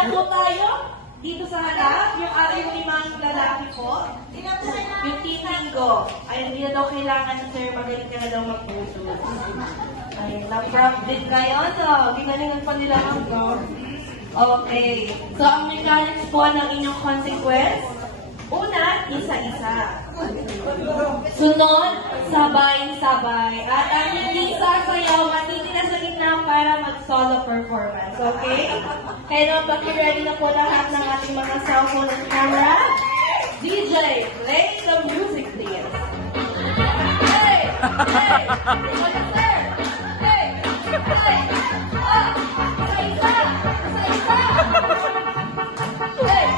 na po tayo dito sa harap. Yung ating limang lalaki po. Yung Team Linggo. Ay, hindi na daw kailangan na sir, magaling ka na daw mag-puso. Ay, na-prompt din kayo, no? Ginalingan pa nila ang prompt. Okay. So, ang mechanics po ng inyong consequence, una, isa-isa. Sunod, sabay-sabay. At ang hindi sasayaw, matitina sa gitna para mag-solo performance. Okay? Kaya naman, pag-ready na po lahat ng ating mga cellphone and camera. DJ, play the music, please. Hey! Hey! What is there? Hey! Hey! Ah! Isa-isa! Isa-isa! Hey!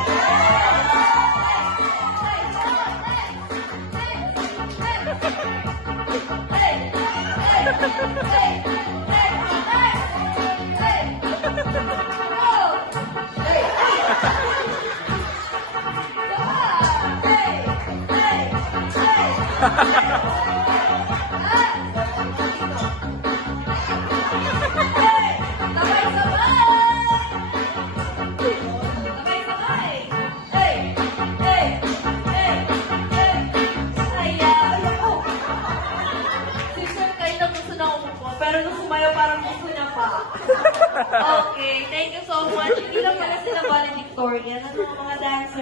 Pero nung sumayaw, parang gusto niya pa. Okay, thank you so much. Hindi lang pala sila valedictorian. Ano mga dancer?